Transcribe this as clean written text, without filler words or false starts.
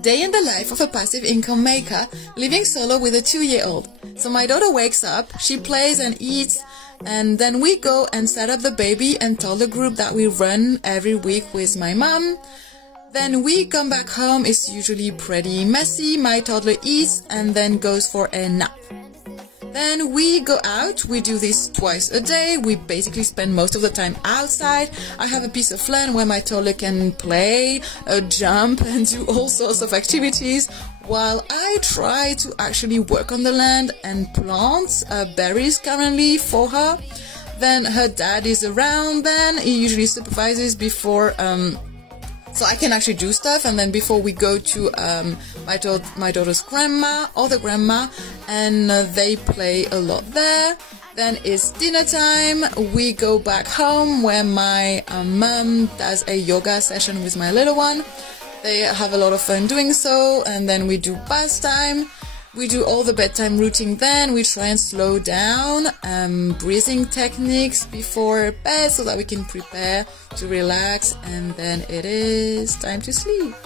Day in the life of a passive income maker living solo with a 2-year-old. So my daughter wakes up, she plays and eats, and then we go and set up the baby and toddler group that we run every week with my mom. Then we come back home, it's usually pretty messy, my toddler eats and then goes for a nap. Then we go out, we do this twice a day, we basically spend most of the time outside. I have a piece of land where my toddler can play, jump and do all sorts of activities, while I try to actually work on the land and plant berries currently for her. Then her dad is around then, he usually supervises before so I can actually do stuff, and then before we go to my daughter's grandma or the grandma, and they play a lot there. Then it's dinner time, we go back home where my mum does a yoga session with my little one. They have a lot of fun doing so, and then we do bath time. We do all the bedtime routine then, we try and slow down, breathing techniques before bed so that we can prepare to relax, and then it is time to sleep.